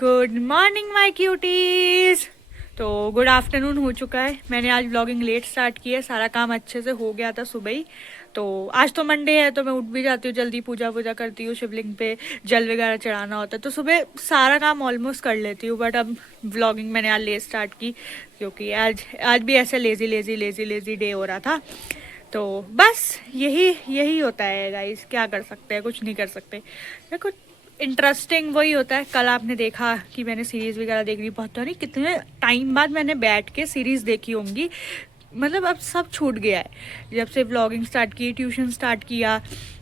Good morning my cuties. तो good afternoon हो चुका है। मैंने आज व्लॉगिंग लेट स्टार्ट की है, सारा काम अच्छे से हो गया था सुबह ही। तो आज तो मंडे है तो मैं उठ भी जाती हूँ जल्दी, पूजा वूजा करती हूँ, शिवलिंग पे जल वगैरह चढ़ाना होता है तो सुबह सारा काम ऑलमोस्ट कर लेती हूँ। बट अब व्लॉगिंग मैंने आज लेट स्टार्ट की क्योंकि आज भी ऐसे लेजी डे हो रहा था। तो बस यही होता है गाइस, क्या कर सकते हैं, कुछ नहीं कर सकते। देखो इंटरेस्टिंग वही होता है। कल आपने देखा कि मैंने सीरीज वगैरह देख रही, पता नहीं कितने टाइम बाद मैंने बैठ के सीरीज देखी होंगी। मतलब अब सब छूट गया है जब से व्लॉगिंग स्टार्ट की, ट्यूशन स्टार्ट किया।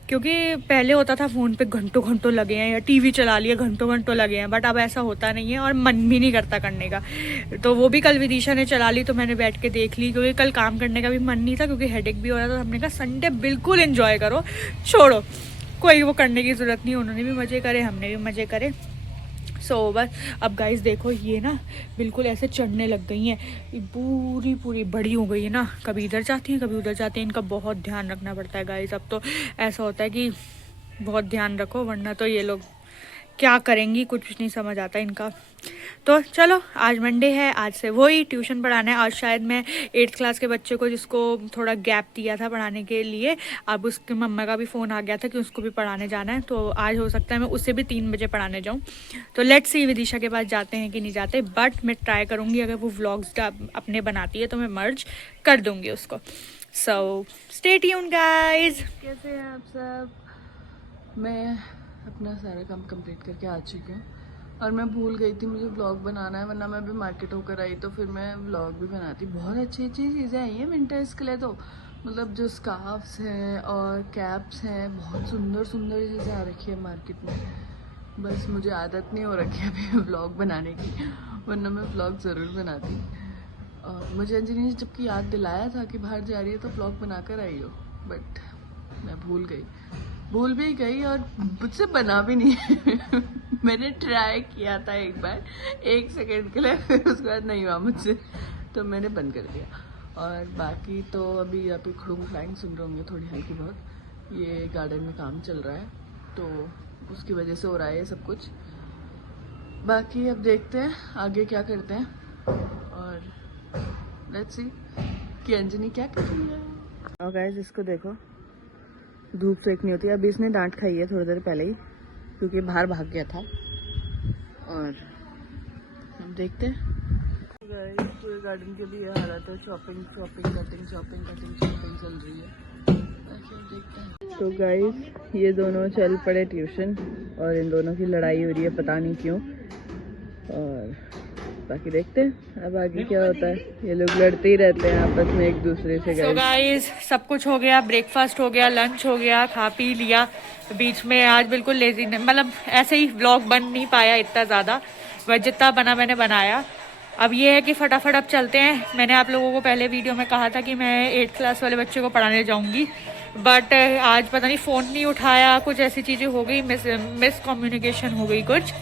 क्योंकि पहले होता था फ़ोन पे घंटों घंटों लगे हैं या टीवी चला लिया घंटों घंटों लगे हैं, बट अब ऐसा होता नहीं है और मन भी नहीं करता करने का। तो वो भी कल विदिशा ने चला ली तो मैंने बैठ के देख ली, क्योंकि कल काम करने का भी मन नहीं था क्योंकि हेडेक भी हो रहा था। हमने कहा संडे बिल्कुल एंजॉय करो, छोड़ो कोई वो करने की ज़रूरत नहीं। उन्होंने भी मज़े करे, हमने भी मज़े करे। सो बस अब गाइस देखो ये ना बिल्कुल ऐसे चढ़ने लग गई हैं, पूरी बड़ी हो गई है ना, कभी इधर जाती हैं कभी उधर जाती हैं। इनका बहुत ध्यान रखना पड़ता है गाइस। अब तो ऐसा होता है कि बहुत ध्यान रखो वरना तो ये लोग क्या करेंगी कुछ नहीं समझ आता इनका। तो चलो आज मंडे है, आज से वही ट्यूशन पढ़ाना है। आज शायद मैं 8th क्लास के बच्चे को, जिसको थोड़ा गैप दिया था पढ़ाने के लिए, अब उसके मम्मा का भी फ़ोन आ गया था कि उसको भी पढ़ाने जाना है। तो आज हो सकता है मैं उसे भी 3 बजे पढ़ाने जाऊँ। तो लेट्स सी विदिशा के पास जाते हैं कि नहीं जाते, बट मैं ट्राई करूँगी अगर वो व्लॉग्स अपने बनाती है तो मैं मर्ज कर दूँगी उसको। So stay tuned guys. कैसे हैं आप सब? मैं अपना सारा काम कंप्लीट करके आ चुकी हूँ और मैं भूल गई थी मुझे व्लॉग बनाना है, वरना मैं भी मार्केट होकर आई तो फिर मैं व्लॉग भी बनाती। बहुत अच्छी चीज़ें आई हैं विंटर्स के लिए। तो मतलब जो स्कार्फ्स हैं और कैप्स हैं, बहुत सुंदर चीज़ें आ रखी है मार्केट में। बस मुझे आदत नहीं हो रखी है अभी व्लॉग बनाने की, वरना मैं व्लॉग ज़रूर बनाती। और मुझे अंजलि ने जबकि याद दिलाया था कि बाहर जा रही है तो व्लॉग बनाकर आई हो, बट मैं भूल भी गई और मुझसे बना भी नहीं है। मैंने ट्राई किया था एक बार 1 सेकंड के लिए, फिर उसके बाद नहीं हुआ मुझसे तो मैंने बंद कर दिया। और बाकी तो अभी यहाँ पे खड़ूंग फ्लाइंग सुन रहे होंगे थोड़ी हल्की बहुत। ये गार्डन में काम चल रहा है तो उसकी वजह से हो रहा है ये सब कुछ। बाकी अब देखते हैं आगे क्या करते हैं और लेट्स सी कि अंजनी क्या कर रही है। और गाइस इसको देखो, धूप सेकनी होती है। अभी इसने डांट खाई है थोड़ी देर पहले ही क्योंकि बाहर भाग गया था। और हम देखते हैं पूरे गार्डन के लिए हालत है। शॉपिंग कटिंग चल रही है। देखते हैं। तो गाइस ये दोनों चल पड़े ट्यूशन और इन दोनों की लड़ाई हो रही है पता नहीं क्यों। और बाकी देखते हैं अब आगे क्या होता है। ये लोग लड़ते ही रहते हैं आपस में एक दूसरे से। So guys, सब कुछ हो गया, ब्रेकफास्ट हो गया, लंच हो गया, खा पी लिया। बीच में आज बिल्कुल लेजी, मतलब ऐसे ही व्लॉग बन नहीं पाया इतना ज़्यादा, बस जितना बना मैंने बनाया। अब ये है कि फटाफट अब चलते हैं। मैंने आप लोगों को पहले वीडियो में कहा था कि मैं 8th क्लास वाले बच्चे को पढ़ाने जाऊँगी, बट आज पता नहीं फ़ोन नहीं उठाया, कुछ ऐसी चीज़ें हो गई, मिस कम्युनिकेशन हो गई कुछ।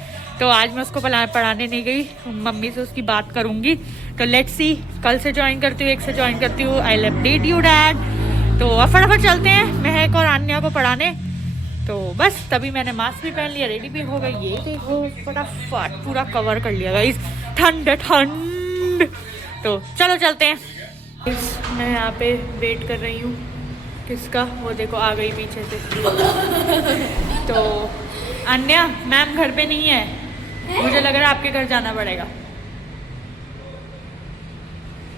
तो आज मैं उसको पढ़ाने नहीं गई, मम्मी से उसकी बात करूंगी। तो लेट्स सी, कल से ज्वाइन करती हूँ, 1 से ज्वाइन करती हूँ। I will update you dad. तो अब फटाफट चलते हैं महक और आन्या को पढ़ाने। तो बस तभी मैंने मास्क भी पहन लिया, रेडी भी हो गई। ये देखो फटाफट पूरा कवर कर लिया गाइस, ठंड। तो चलो चलते हैं। मैं यहाँ पे वेट कर रही हूँ, किसका, वो देखो आ गई पीछे से। तो अन्या मैम घर पे नहीं है, मुझे लग रहा है आपके घर जाना पड़ेगा।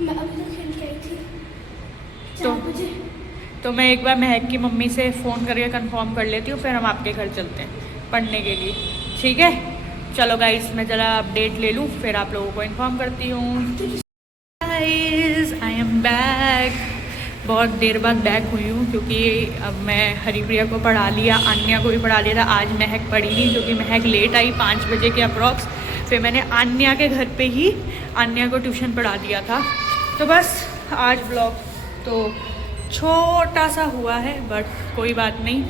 मैं अभी तो खेल के आई थी 4 बजे। तो मैं एक बार महक की मम्मी से फ़ोन करके कंफर्म कर लेती हूँ, फिर हम आपके घर चलते हैं पढ़ने के लिए, ठीक है? चलो गाइस मैं ज़रा अपडेट ले लूँ फिर आप लोगों को इन्फॉर्म करती हूँ। Guys I am back. बहुत देर बाद बैक हुई हूँ क्योंकि अब मैं हरिप्रिया को पढ़ा लिया, आन्या को भी पढ़ा लिया था। आज महक पढ़ी नहीं क्योंकि महक लेट आई 5 बजे के अप्रॉक्स। फिर मैंने आन्या के घर पे ही आन्या को ट्यूशन पढ़ा दिया था। तो बस आज व्लॉग तो छोटा सा हुआ है, बट कोई बात नहीं,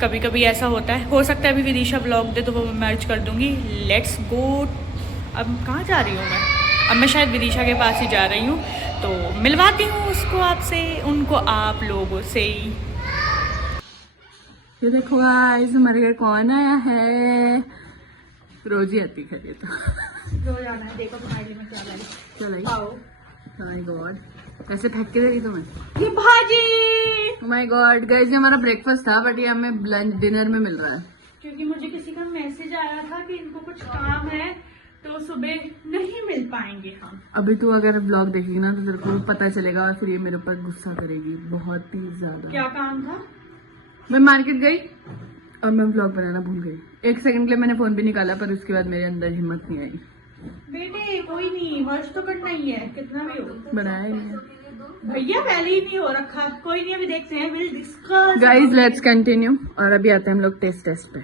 कभी कभी ऐसा होता है। हो सकता है अभी विदिशा व्लॉग दे तो वो मैं मर्ज कर दूँगी। Let's go. अब कहाँ जा रही हूँ मैं? अब मैं शायद विदिशा के पास ही जा रही हूँ, तो मिलवाती हूँ उसको आपसे, उनको आप लोगों से। ये देखो गाइस हमारे घर कौन आया है। रोज ही आती खरीद तो। रोज आना है, देखो तुम्हारे लिए मैं क्या लाई। चल आई। आओ। माय गॉड, कैसे फेंक के दे रही तुम्हें? ये भाजी। माय गॉड गाइस, ये हमारा ब्रेकफास्ट था बट ये हमें लंच डिनर में मिल रहा है। क्योंकि मुझे किसी का मैसेज आया था कि इनको कुछ काम है तो सुबह नहीं मिल पाएंगे हम। अभी तू अगर ब्लॉग देखेगी ना तो तेरे को पता चलेगा और फिर ये मेरे ऊपर गुस्सा करेगी बहुत ही ज्यादा। क्या काम था? मैं मार्केट गई और मैं ब्लॉग बनाना भूल गई। 1 सेकंड के लिए मैंने फोन भी निकाला पर उसके बाद मेरे अंदर हिम्मत नहीं आई। बेटे कोई नहीं, वर्ष तो करना ही है, कितना भी हो। बनाया ही नहीं। भैया पहले ही नहीं हो रखा, कोई नहीं, अभी देखते हैं, will discuss. Guys let's continue. और अभी आते हैं हम लोग टेस्ट पे।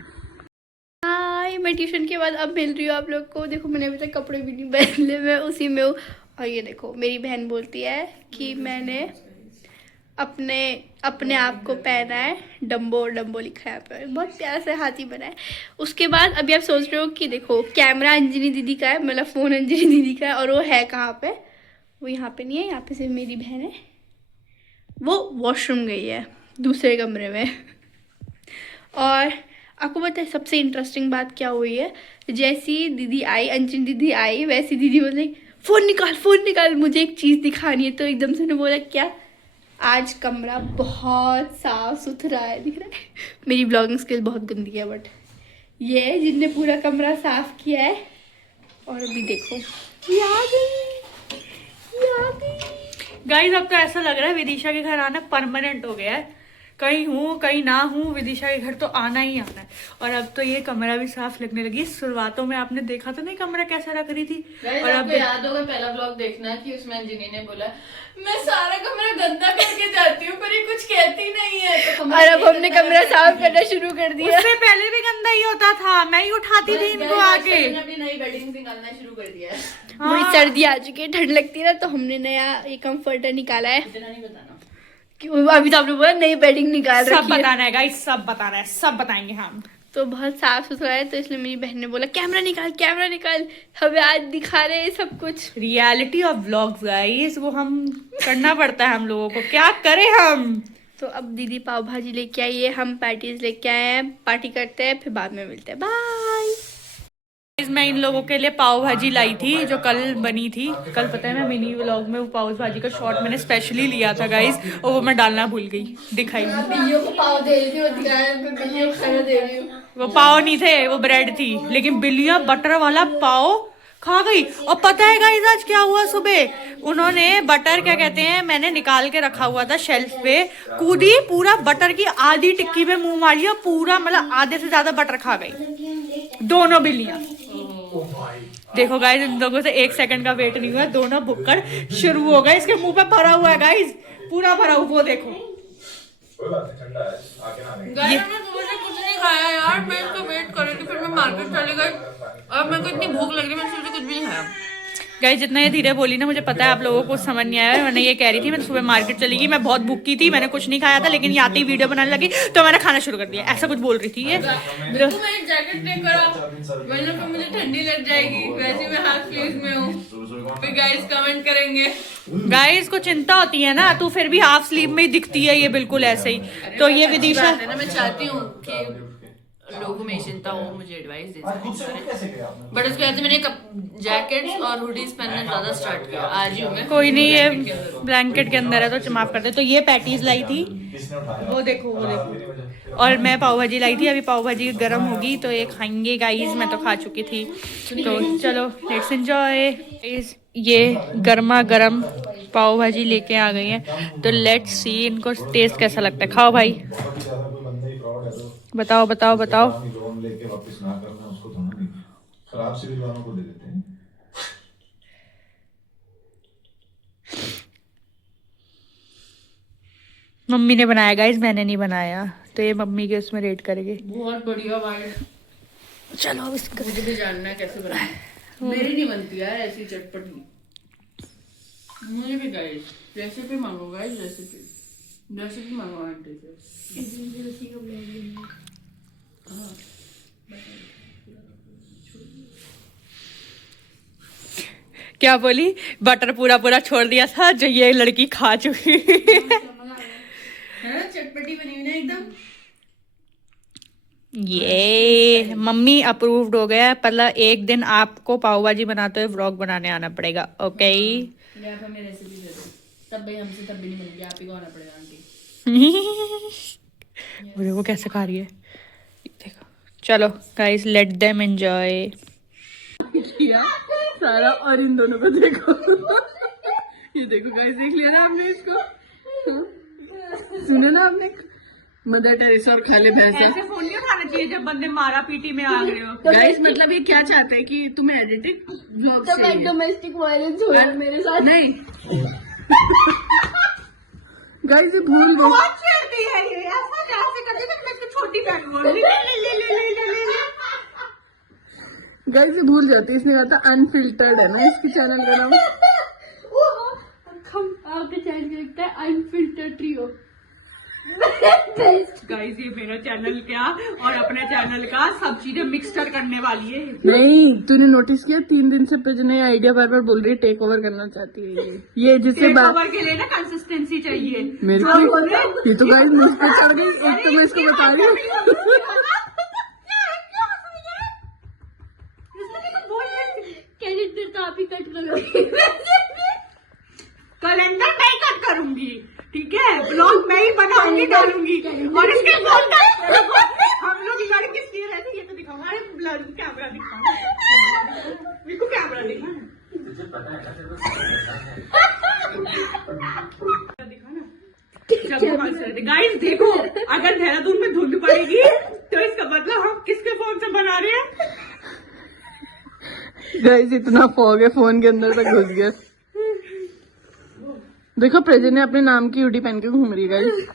हाय, मैं ट्यूशन के बाद अब मिल रही हूँ आप लोग को। देखो मैंने अभी तक कपड़े भी नहीं पहने, मैं उसी में हूँ। और ये देखो मेरी बहन बोलती है कि मैंने अपने आप को पहना है डम्बो। डम्बो लिखा है पर बहुत प्यारा सा हाथी बना है। उसके बाद अभी आप सोच रहे हो कि देखो कैमरा अंजनी दीदी का है, मतलब फ़ोन अंजनी दीदी का है, और वो है कहाँ पे? वो यहाँ पे नहीं है, यहाँ पे सिर्फ मेरी बहन है। वो वॉशरूम गई है दूसरे कमरे में। और आपको पता है सबसे इंटरेस्टिंग बात क्या हुई है? जैसी दीदी आई, अंजनी दीदी आई, वैसी दीदी बोली फ़ोन निकाल, मुझे एक चीज़ दिखानी है। तो एकदम से उन्होंने बोला क्या? आज कमरा बहुत साफ सुथरा है, दिख रहा है? मेरी ब्लॉगिंग स्किल बहुत गंदी है बट ये है जिनने पूरा कमरा साफ किया है। और अभी देखो ये आ गई। गाइस अब तो ऐसा लग रहा है विदिशा के घर आना परमानेंट हो गया है। कहीं हूँ कहीं ना हूँ, विदिशा के घर तो आना ही आना है। और अब तो ये कमरा भी साफ लगने लगी। शुरुआतों में आपने देखा तो नहीं कमरा कैसा रख रही थी। और अब याद होगा पहला ब्लॉग देखना कि उसमें अंजनी ने बोला मैं सारा कमरा गंदा करके जाती हूँ पर ये कुछ कहती नहीं है। तो और अब हमने कमरा साफ करना शुरू कर दिया। उससे पहले भी गंदा ही होता था, मैं ही उठाती थी इनको आके। अपनी नई बेडिंग निकालना शुरू कर दिया है। थोड़ी सर्दी आ चुकी है, ठंड लगती है ना, तो हमने नया ये कंफर्टर निकाला है। इतना नहीं बताना कि अभी तो आपने बोला नई बेडिंग निकाल सब रखी है। बताना है गाइस, सब बताना है, सब बताएंगे हम। तो बहुत साफ सुथरा है, तो इसलिए मेरी बहन ने बोला कैमरा निकाल, हमें आज दिखा रहे हैं सब कुछ। रियलिटी ऑफ व्लॉग्स गाइस, वो हम करना पड़ता है हम लोगों को, क्या करें हम। तो अब दीदी पाव भाजी लेके आई है, हम पैटीज लेके आए हैं, पार्टी करते हैं, फिर बाद में मिलते हैं। बाय। मैं इन लोगों के लिए पाव भाजी लाई थी जो कल बनी थी। कल पता है मैं मिनी व्लॉग में वो पाव भाजी का शॉट मैंने स्पेशली लिया था गाइस, और वो मैं डालना भूल गई, दिखाई नहीं। बिल्लियों को पाव दे रही थी, वो दिखाया, मैं बिल्लियों को खाना दे रही हूँ। वो पाव नहीं थे, वो ब्रेड थी, लेकिन बिल्लियां बटर वाला पाव खा गई। और पता है गाइस आज क्या हुआ? सुबह उन्होंने बटर क्या कहते हैं, मैंने निकाल के रखा हुआ था शेल्फ पे, कूदी पूरा बटर की आधी टिक्की में मुंह मार लिया, पूरा मतलब आधे से ज्यादा बटर खा गई दोनों बिल्लियां। देखो गाइस इन लोगों से 1 सेकंड का वेट नहीं हुआ, दोनों भुक्कड़ शुरू हो गए। इसके मुंह पे भरा हुआ है गाइस, पूरा भरा हुआ, वो देखो। गाइस मैं सुबह से कुछ नहीं खाया यार, मैं इसका वेट कर रही थी, फिर मैं मार्केट चली गई और मेरे को इतनी भूख लग रही है, मैंने सोचा कुछ भी नहीं खाया। गाइस जितना ये धीरे बोली ना, मुझे पता है आप लोगों को समझ नहीं आया। मैंने ये कह रही थी मैं सुबह मार्केट चली गई, मैं बहुत भूखी थी, मैंने कुछ नहीं खाया था, लेकिन ये आती ही वीडियो बनाने लगी तो मैंने खाना शुरू कर दिया, ऐसा कुछ बोल रही थी ये। तो मैंने जैकेट टेक करा, मैंने कहा मुझे ठंडी लग जाएगी, वैसे मैं हाफ स्लीव्स में हूँ, फिर गाइस कमेंट करेंगे। गाइस को चिंता होती है ना, तू फिर भी हाफ स्लीव में ही दिखती है ये बिल्कुल ऐसे ही। तो ये विदिशा है ना, मैं चाहती हूँ कि लोगों को मेरी चिंता हो, मुझे एडवाइस दे सकें, बट उसके बाद मैंने जैकेट्स और हुडीज पहनना ज्यादा स्टार्ट किया। आज ही मैं कोई नहीं, ये ब्लैंकेट के अंदर है तो माफ कर दे। तो ये पैटीज लाई थी, वो देखो वो देखो, और मैं पाव भाजी लाई थी। अभी पाव भाजी गर्म होगी तो ये खाएंगे गाइस, मैं तो खा चुकी थी। तो चलो लेट्स एंजॉय। ये गर्मा गर्म पाव भाजी लेके आ गई है, तो लेट्स सी इनको टेस्ट कैसा लगता है। खाओ भाई, बताओ बताओ बताओ। लोन लेके वापस ना करना उसको थोड़ा नहीं, खराब सिविल वालों को दे देते हैं। मम्मी ने बनाया गाइस, मैंने नहीं बनाया, तो ये मम्मी के उसमें रेट करेंगे। बहुत बढ़िया भाई, चलो अब इसका मुझे भी जानना है कैसे बनाए। मेरी नहीं बनती यार ऐसी चटपटी, मुझे भी गाइस रेसिपी मांगो, गाइस रेसिपी मांगो आंटी से। क्या बोली? बटर पूरा पूरा छोड़ दिया था जो ये लड़की खा चुकी है ना, चटपटी बनी हुई ना एकदम। ये मम्मी अप्रूव्ड हो गया, मतलब एक दिन आपको पाव भाजी बनाते हुए व्लॉग बनाने आना पड़ेगा, ओके? या फिर मैं रेसिपी दे दूं, तब भी हमसे तब भी नहीं मिलेगी, आप ही को आना पड़ेगा आंटी। वो देखो कैसे खा रही है, देखो। चलो गाइस, लेट देम एंजॉय। किया सारा, और इन दोनों को देखो। ये देखो गाइस, देख लिया ना आपने इसको? सुने ना आपने? मदर टेरेसा और खाली भैंसा। ऐसे फोन नहीं उठाना चाहिए जब बंदे मारा पीटी में आ गए हो। गाइस मतलब ये क्या चाहते हैं कि तुम्हें एडिटिंग व्लॉग चाहिए? डोमेस्टिक वायलेंस हो रहा है मेरे साथ। नहीं गाइस, ये भूल गए। बहुत छेड़ती है ये, ऐसा कैसे करती है? मैं इसकी छोटी बहन बोल रही हूँ। ले। गाइस ये भूल जाती है, इसने कहा था अनफिल्टर्ड है ना इसके चैनल का नाम। आपका चैनल लगता है अनफिल्टर्ड ट्रियो। गाइस ये मेरा चैनल क्या और अपने चैनल का सब चीजें मिक्सचर करने वाली है। नहीं, तूने नोटिस किया 3 दिन से प्रजने आइडिया बार बार बोल रही है टेक ओवर करना चाहती है ये जिससे टेक बात ओवर के लिए ना कंसिस्टेंसी चाहिए मेरे को। ये तो गाइस मुझ पे चढ़ गई, एक तो मैं इसको बता रही हूँ। कैलेंडर तो आप ही कट करो। कैलेंडर मैं ही कट करूंगी, ठीक है? ब्लॉग मैं ही बनाऊंगी, डालूंगी। और इसके फोन का हम लोग लड़ किस लिए रहते, ये तो दिखाओ। अरे कैमरा दिखाओ, मेरे को कैमरा दिखाना। गाइस देखो, अगर देहरादून में धुंध पड़ेगी तो इसका मतलब हम किसके फोन से बना रहे हैं? गाइस इतना फॉग है, फोन के अंदर तक घुस गया। देखो प्रजन ने अपने नाम की हुडी पहन के घूम रही है गाइस।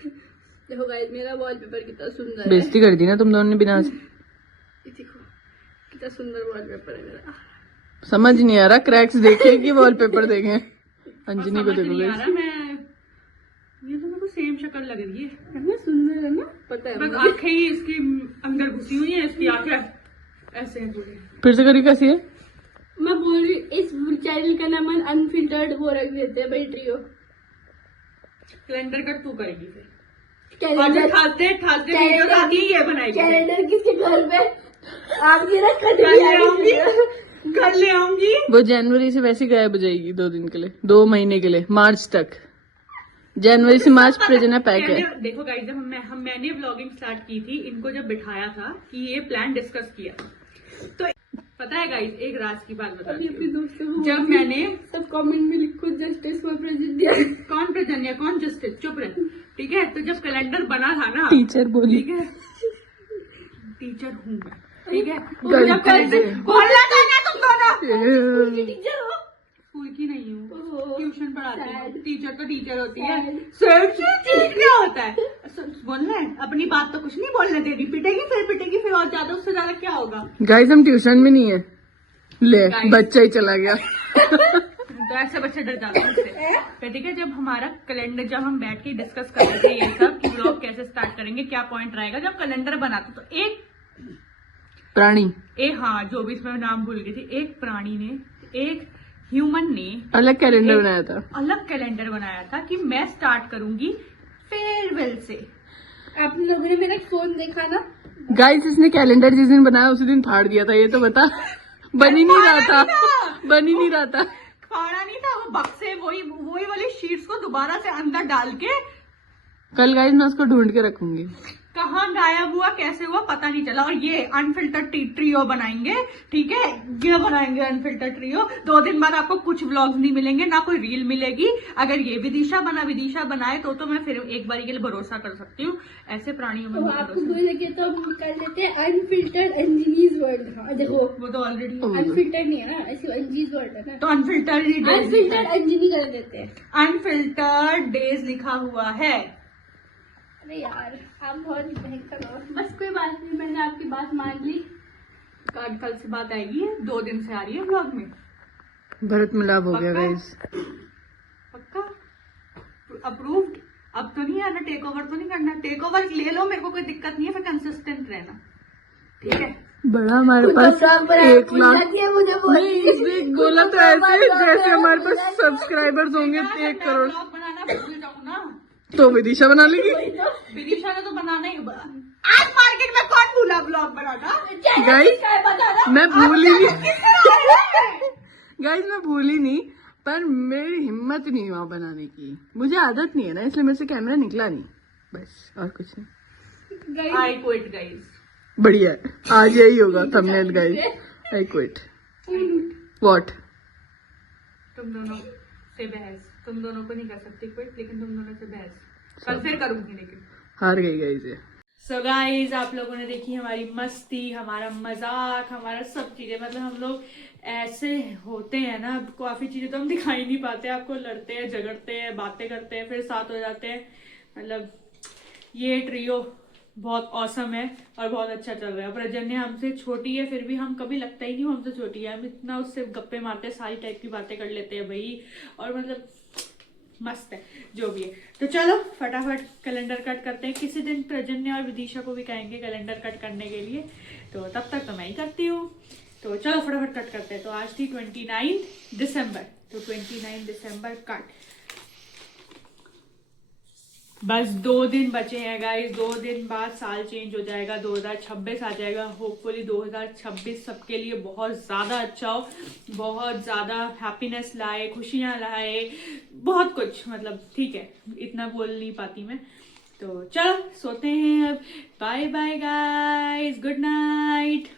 देखो गाइस, मेरा वॉलपेपर कितना सुंदर है। बेइज्जती कर दी ना तुम दोनों ने बिना से। ये देखो कितना सुंदर वॉलपेपर है मेरा। समझ नहीं आ रहा, क्रैक्स देखे कि वॉलपेपर देखे? अंजनी को देखो गाइस। ये तो मेरे को सेम शक्ल लग रही है, कितना सुंदर है ना, पता है? बस आंखें ही इसकी अंदर घुसी हुई है, इसकी आंखें ऐसे हैं पूरी। फिर से करी कैसी है? मैं बोल रही इस चैनल का नाम अनफिल्टर्ड वो रख देते हैं भाई, ट्रियो। कैलेंडर कट तू करेगी फिर, और कैलेंडर ठालते वीडियो आती है, ये बनाएगी। कैलेंडर किसके घर पे आप ये रख कर ले आऊंगी। वो जनवरी से वैसे गायब हो जाएगी 2 दिन के लिए, 2 महीने के लिए, मार्च तक। जनवरी से मार्च प्रजना पैक है। देखो गाइस, जब मैंने व्लॉगिंग स्टार्ट की थी, इनको जब बिठाया था कि ये प्लान डिस्कस किया, तो पता है गाइस, एक राज की बात बता रही हूँ। जब मैंने सब कमेंट में लिखो जस्टिस फॉर प्रेसिडेंट। कौन प्रजन्या, कौन जस्टिस, चुप रहे, ठीक है? तो जब कैलेंडर बना था ना, टीचर बोली, ठीक है? टीचर हूँ मैं, ठीक है? तो गलती जब कैलेंडर से। बोलना था ना तुम दोनों। टीचर हो? स्कूल की नहीं हूँ, ट्यूशन पढ़ाती हूँ। टीचर तो टीचर होती है, Sad. सिर्फ क्या होता है? बोलना है अपनी बात, तो कुछ नहीं बोलने देनी, पिटेगी फिर और ज्यादा, उससे ज्यादा क्या होगा? गाइस हम ट्यूशन में नहीं है, ले Guys. बच्चा ही चला गया। तो ऐसे बच्चे डर जाते हैं मुझसे। तो ठीक है, जब हमारा कैलेंडर, जब हम बैठ के डिस्कस कर रहे थे ये सब कि व्लॉग कैसे स्टार्ट करेंगे, क्या पॉइंट रहेगा, जब कैलेंडर बनाते तो प्राणी हाँ, जो भी इसमें नाम भूल गई थी, एक प्राणी ने, एक ह्यूमन ने अलग कैलेंडर बनाया था। अलग कैलेंडर बनाया था कि मैं स्टार्ट करूंगी फेयरवेल से। आप लोगों ने मेरा फोन देखा ना? गाइस इसने कैलेंडर जिस दिन बनाया उसी दिन फाड़ दिया था, ये तो बता। बन ही नहीं रहा था। खाना नहीं था, वो बक्से वही वाली शीट्स को दोबारा से अंदर डाल के, कल गाइस मैं उसको ढूंढ के रखूंगी। कहाँ गायब हुआ, कैसे हुआ, पता नहीं चला। और ये अनफिल्टर्ड ट्रियो बनाएंगे, ठीक है? ये बनाएंगे अनफिल्टर्ड ट्रियो। 2 दिन बाद आपको कुछ व्लॉग्स नहीं मिलेंगे, ना कोई रील मिलेगी। अगर ये विदिशा बनाए तो मैं फिर एक बारी के लिए भरोसा कर सकती हूँ। ऐसे प्राणियों में तो नहीं आपको भरोसा। बुरी लगे तो हम कर लेते हैं अनफिल्टर्ड अंजनीज वर्ल्ड। हाँ देखो, वो तो ऑलरेडी अनफिल्टर्ड नहीं है ना, ऐसे अंजीज वर्ल्ड है ना, तो अनफिल्टर्ड अनफिल्टर्ड अंजनी कर देते हैं। अनफिल्टर्ड डेज लिखा हुआ है। अरे यार आप बहुत भयंकर हो। बस कोई बात नहीं, मैंने आपकी बात मान ली। कल से बात आएगी, 2 दिन से आ रही है व्लॉग में, भरत मिलाप हो गया पक्का? गाइस। पक्का अप्रूव्ड। अब तो नहीं आना, टेक ओवर तो नहीं करना। टेक ओवर ले लो, मेरे को कोई दिक्कत नहीं है, फिर कंसिस्टेंट रहना, ठीक है? बड़ा हमारे पास 1 लाख मुझे नहीं, इसने बोला तो ऐसे जैसे हमारे पास सब्सक्राइबर्स होंगे 1 करोड़। व्लॉग बनाना भूल जाऊँ ना, तो विदिशा बना लेगी। विदिशा ने तो बनाना ही, आज मार्केट में कौन भूला ब्लॉग बनाना? गाइस मैं भूल ही नहीं गाइस मैं भूल ही नहीं, पर मेरी हिम्मत नहीं वहाँ बनाने की। मुझे आदत नहीं है ना, इसलिए मेरे से कैमरा निकला नहीं, बस और कुछ नहीं। I quit guys. बढ़िया है, आज यही होगा thumbnail guys, I quit. What? तुम दोनों से बहस, तुम दोनों को नहीं कर सकती क्विट, लेकिन तुम दोनों से बहस कल फिर करूंगी। लेकिन हार गई गाइस ये। सो गाइज आप लोगों ने देखी हमारी मस्ती, हमारा मजाक, हमारा सब चीजें। मतलब हम लोग ऐसे होते हैं ना, काफी चीजें तो हम दिखाई नहीं पाते आपको। लड़ते हैं, झगड़ते हैं, बातें करते हैं, फिर साथ हो जाते हैं। मतलब ये ट्रियो बहुत औसम है और बहुत अच्छा चल रहा है। प्रजन्य हमसे छोटी है, फिर भी हम कभी लगता ही नहीं वो हमसे छोटी है। हम इतना उससे गप्पे मारते हैं, सारी टाइप की बातें कर लेते हैं भाई। और मतलब मस्त है जो भी है। तो चलो फटाफट कैलेंडर कट करते हैं। किसी दिन प्रजन्य और विदिशा को भी कहेंगे कैलेंडर कट करने के लिए, तो तब तक तो मैं ही करती हूँ। तो चलो फटाफट कट करते हैं। तो आज थी 29 दिसंबर, तो 29 दिसंबर कट। बस 2 दिन बचे हैं गाइस, 2 दिन बाद साल चेंज हो जाएगा, 2026 आ जाएगा। होपफुली 2026 सबके लिए बहुत ज्यादा अच्छा हो, बहुत ज्यादा हैप्पीनेस लाए, खुशियां लाए, बहुत कुछ। मतलब ठीक है, इतना बोल नहीं पाती मैं। तो चलो सोते हैं अब। Bye bye guys, good night.